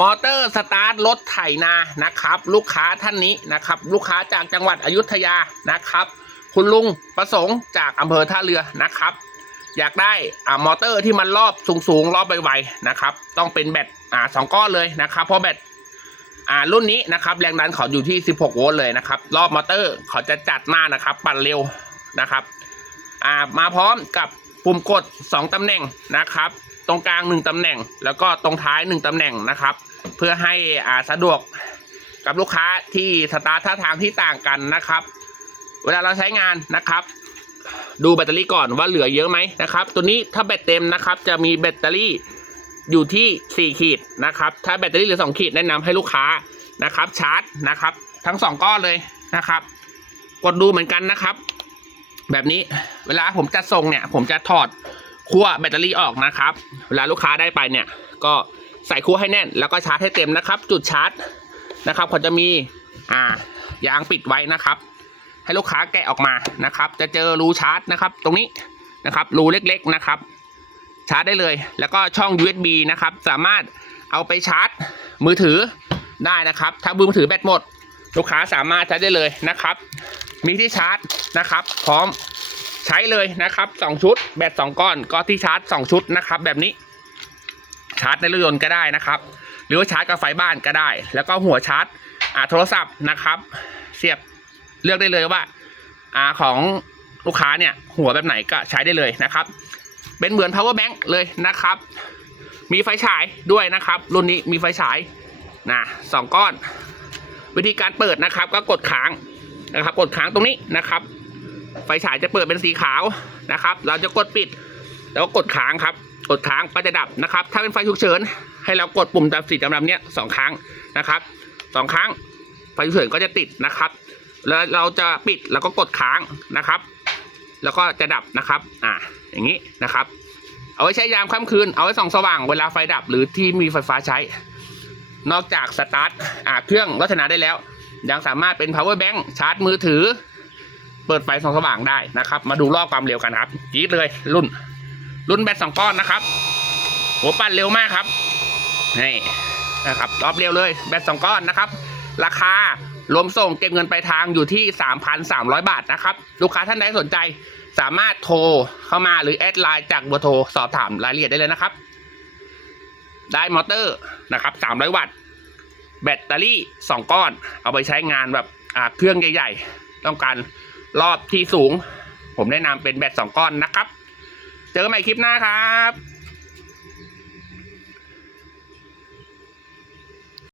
มอเตอร์สตาร์ทรถไถนานะครับ ลูกค้าท่านนี้นะครับ ลูกค้าจากจังหวัดอยุธยานะครับ คุณลุงประสงค์จากอำเภอท่าเรือนะครับ อยากได้อ่ามอเตอร์ที่มันรอบสูงๆรอบไวๆนะครับ ต้องเป็นแบตอ่าสองก้อนเลยนะครับ เพราะแบตอ่ารุ่นนี้นะครับแรงดันเขาอยู่ที่ 16 โวลต์เลยนะครับ รอบมอเตอร์เขาจะจัดมากนะครับ ปั่นเร็วนะครับ อ่ามาพร้อมกับปุ่มกด 2ตำแหน่งนะครับ ตรงกลาง1ตำแหน่ง แล้วก็ตรงท้าย1ตำแหน่งนะครับ เพื่อให้อ่าสะดวกกับลูกค้าที่สตาร์ทท่าทางที่ต่างกันนะครับ เวลาเราใช้งานนะครับ ดูแบตเตอรี่ก่อนว่าเหลือเยอะไหมนะครับ ตัวนี้ถ้าแบตเต็มนะครับ จะมีแบตเตอรี่อยู่ที่ 4 ขีดนะครับ ถ้าแบตเตอรี่เหลือ 2 ขีดแนะนำให้ลูกค้านะครับ ชาร์จนะครับ ทั้ง 2 ก้อนเลยนะครับ กดดูเหมือนกันนะครับ แบบนี้เวลาผมจะส่งเนี่ย ผมจะถอด ขั้วแบตเตอรี่ออกนะครับ เวลาลูกค้าได้ไปเนี่ย ก็ใส่ขั้วให้แน่น แล้วก็ชาร์จให้เต็มนะครับ จุดชาร์จนะครับเขาจะมีอ่ายางปิดไว้นะครับ ให้ลูกค้าแกะออกมานะครับ จะเจอรูชาร์จนะครับ ตรงนี้นะครับรูเล็กๆนะครับ ชาร์จได้เลย แล้วก็ช่อง USB นะครับ สามารถเอาไปชาร์จมือถือได้นะครับ ถ้ามือถือแบตหมด ลูกค้าสามารถใช้ได้เลยนะครับ มีที่ชาร์จนะครับ พร้อม ใช้เลยนะครับสองชุด แบตสองก้อนก็ที่ชาร์จสองชุดนะครับ แบบนี้ ชาร์จในรถยนต์ก็ได้นะครับ หรือว่าชาร์จกับไฟบ้านก็ได้ แล้วก็หัวชาร์จอ่าโทรศัพท์นะครับ เสียบเลือกได้เลยว่าอ่าของลูกค้าเนี่ย หัวแบบไหนก็ใช้ได้เลยนะครับ เป็นเหมือน power bank เลยนะครับ มีไฟฉายด้วยนะครับ รุ่นนี้มีไฟฉายนะสองก้อน วิธีการเปิดนะครับ ก็กดค้างนะครับ กดค้างตรงนี้นะครับ ไฟฉายจะเปิดเป็นสีขาวนะครับ เราจะกดปิด แล้วก็กดค้างครับ กดค้างก็จะดับนะครับ ถ้าเป็นไฟฉุกเฉินให้เรากดปุ่มดำสีดำๆเนี้ยสองครั้งนะครับสองครั้งไฟฉุกเฉินก็จะติดนะครับ แล้วเราจะปิดแล้วก็กดค้างนะครับ แล้วก็จะดับนะครับ อ่าอย่างนี้นะครับ เอาไว้ใช้ยามค่ำคืน เอาไว้ส่องสว่างเวลาไฟดับหรือที่มีไฟฟ้าใช้ นอกจากสตาร์ทอ่าเครื่องรถนาได้แล้ว ยังสามารถเป็น power bank ชาร์จมือถือ เปิดไฟสองสว่างได้นะครับ มาดูรอบความเร็วกันครับจี๊ดเลยรุ่น รุ่นแบตสองก้อนนะครับหัวปั่นเร็วมากครับนี่นะครับรอบเร็วเลยแบตสองก้อนนะครับ ราคารวมส่งเก็บเงินไปลายทางอยู่ที่ 3,300 บาทนะครับ ลูกค้าท่านใดสนใจสามารถโทรเข้ามาหรือแอดไลน์จากเบอร์โทรสอบถามรายละเอียดได้เลยนะครับ ได้มอเตอร์นะครับ 300 วัตต์ แบตเตอรี่ 2 ก้อน เอาไปใช้งานแบบเครื่องใหญ่ ๆ ต้องการ รอบที่สูง ผมแนะนำเป็นแบตสองก้อนนะครับ เจอกันใหม่คลิปหน้าครับ